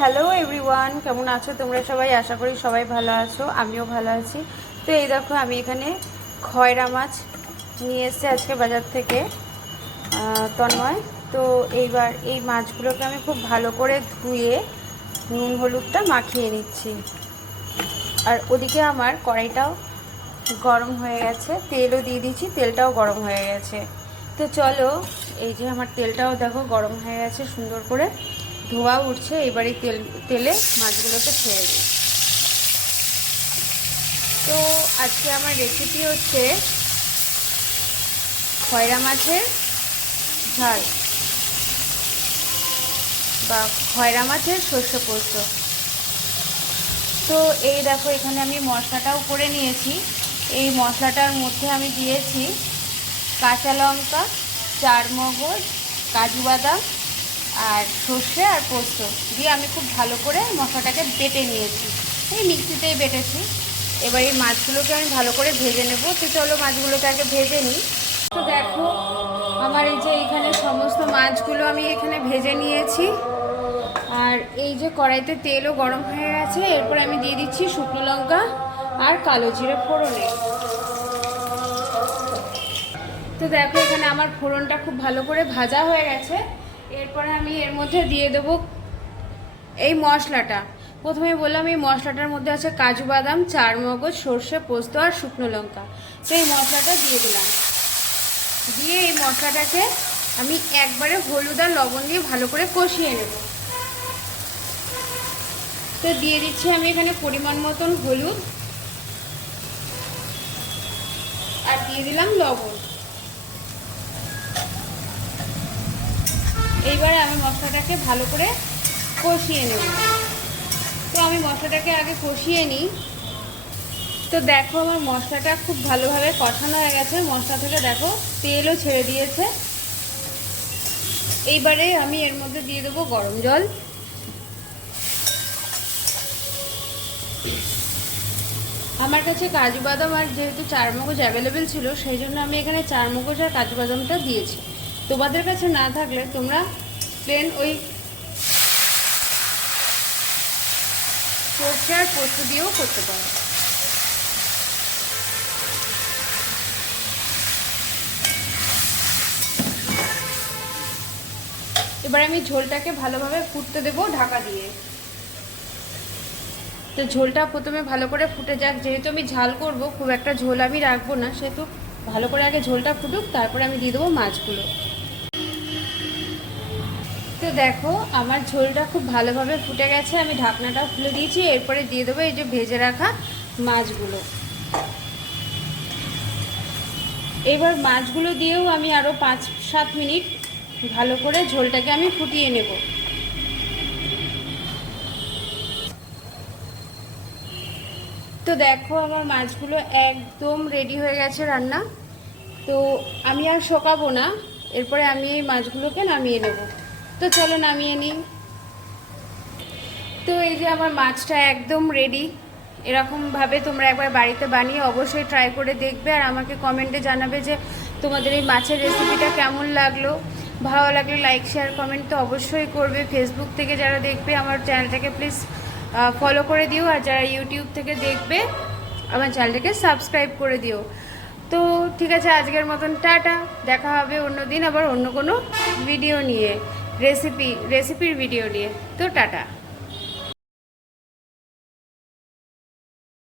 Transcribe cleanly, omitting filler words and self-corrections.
Hello everyone, কেমন আছো তোমরা সবাই? আশা করি সবাই ভালো আছো, আমিও ভালো আছি। তো এই দেখো আমি এখানে খয়রা মাছ নিয়ে এসেছি আজকে বাজার থেকে তন্ময়। তো এইবার এই মাছগুলোকে আমি খুব ভালো করে ধুয়ে নুন হলুদটা মাখিয়ে নিচ্ছি। আর ওদিকে আমার কড়াইটাও গরম হয়ে গেছে, তেলও দিয়ে দিচ্ছি, তেলটাও গরম হয়ে গেছে। তো চলো, এই যে আমার তেলটাও দেখো গরম হয়ে গেছে, সুন্দর করে ধোয়া উঠছে। এবারে তেলে মাছগুলোকে ছেড়ে দিই। তো আজকে আমার রেসিপি হচ্ছে খয়রা মাছের ঝাল বা খয়রা মাছের সর্ষে পোস্ত। তো এই দেখো এখানে আমি মশলাটাও করে নিয়েছি। এই মশলাটার মধ্যে আমি দিয়েছি কাঁচা লঙ্কা, চারমগজ, কাজু বাদাম আর সর্ষে আর পোস্ত দিয়ে আমি খুব ভালো করে মশলাটাকে বেটে নিয়েছি। এই মিক্সিতেই বেটেছি। এবার এই মাছগুলোকে আমি ভালো করে ভেজে নেব। তো চলো মাছগুলোকে আগে ভেজে নিই। তো দেখো আমার এই যে এখানে সমস্ত মাছগুলো আমি এখানে ভেজে নিয়েছি। আর এই যে কড়াইতে তেলও গরম হয়ে গেছে। এরপর আমি দিয়ে দিচ্ছি শুকনো লঙ্কা আর কালো জিরে ফোড়নে। তো দেখো এখানে আমার ফোড়নটা খুব ভালো করে ভাজা হয়ে গেছে। এরপরে আমি এর মধ্যে দিয়ে দেবো এই মশলাটা। প্রথমে বললাম এই মশলাটার মধ্যে আছে কাজু বাদাম, চারমগজ, সর্ষে, পোস্ত আর শুকনো লঙ্কা। তো এই মশলাটা দিয়ে দিলাম। দিয়ে এই মশলাটাকে আমি একবারে হলুদ আর লবণ দিয়ে ভালো করে কষিয়ে নেব। তো দিয়ে দিচ্ছি আমি এখানে পরিমাণ মতন হলুদ আর দিয়ে দিলাম লবণ। এইবারে আমি মশলাটাকে ভালো করে কষিয়ে নেব। তো আমি মশলাটাকে আগে কষিয়ে নিই। তো দেখো আমার মশলাটা খুব ভালোভাবে কষানো হয়ে গেছে। মশলা থেকে দেখো তেলও ছেড়ে দিয়েছে। এইবারে আমি এর মধ্যে দিয়ে দেবো গরম জল। আমার কাছে কাজু বাদাম আর যেহেতু চারমগজ অ্যাভেলেবেল ছিল, সেই জন্য আমি এখানে চারমগজ আর কাজু বাদামটা দিয়েছি। তোমাদের কাছে না থাকলে তোমরা প্লেন ওই সর্ষে আর পোস্ত দিয়েও করতে পারো। এবার আমি ঝোলটাকে ভালোভাবে ফুটতে দেবো ঢাকা দিয়ে। তো ঝোলটা প্রথমে ভালো করে ফুটে যাক। যেহেতু আমি ঝাল করব, খুব একটা ঝোল আমি রাখবো না, সেহেতু ভালো করে আগে ঝোলটা ফুটুক, তারপরে আমি দিয়ে দেবো মাছগুলো। তো দেখো আমার ঝোলটা খুব ভালোভাবে ফুটে গেছে। আমি ঢাকনাটা খুলে দিয়েছি। এরপরে দিয়ে দেবো এই যে ভেজে রাখা মাছগুলো। এবার মাছগুলো দিয়েও আমি আরও 5-7 মিনিট ভালো করে ঝোলটাকে আমি ফুটিয়ে নেব। তো দেখো আমার মাছগুলো একদম রেডি হয়ে গেছে রান্না। তো আমি আর শোকাবো না, এরপরে আমি এই মাছগুলোকে নামিয়ে নেব। তো চলো নামিয়ে নিই। তো এই যে আমার মাছটা একদম রেডি। এরকমভাবে তোমরা একবার বাড়িতে বানিয়ে অবশ্যই ট্রাই করে দেখবে, আর আমাকে কমেন্টে জানাবে যে তোমাদের এই মাছের রেসিপিটা কেমন লাগলো। ভালো লাগলে লাইক, শেয়ার, কমেন্ট তো অবশ্যই করবে। ফেসবুক থেকে যারা দেখবে আমার চ্যানেলটাকে প্লিজ ফলো করে দিও, আর যারা ইউটিউব থেকে দেখবে আমার চ্যানেলটাকে সাবস্ক্রাইব করে দিও। তো ঠিক আছে, আজকের মতন টাটা। দেখা হবে অন্য দিন আবার অন্য কোনো ভিডিও নিয়ে, রেসিপির ভিডিও নিয়ে। তো টাটা।